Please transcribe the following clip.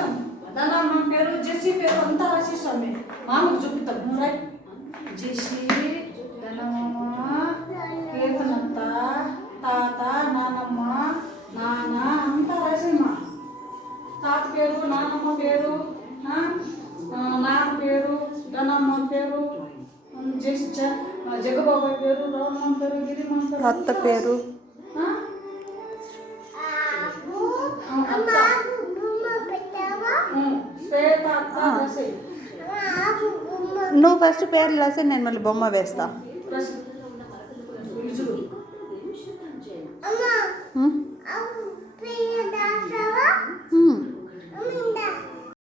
రాసాం. దానమ్మ పేరు, జెసి పేరు అంతా రాసేసాం. మేము మామకు చూపిస్తాం. రైట్. జెసి, దానమ్మ, కేతనత్త, తాత, నానమ్మ, నాన్న అంతా రాసేమ్మా. తాత పేరు, నానమ్మ పేరు, నాన్న పేరు, దానమ్మ పేరు, జగబాబాయ్ పేరు, రామమ్మ పేరు, గిరిమ్మ పేరు, అత్త పేరు, శ్వేత అత్త రాసేయి. నువ్వు ఫస్ట్ పేర్లు రాసి నేను మళ్ళీ బొమ్మ వేస్తా.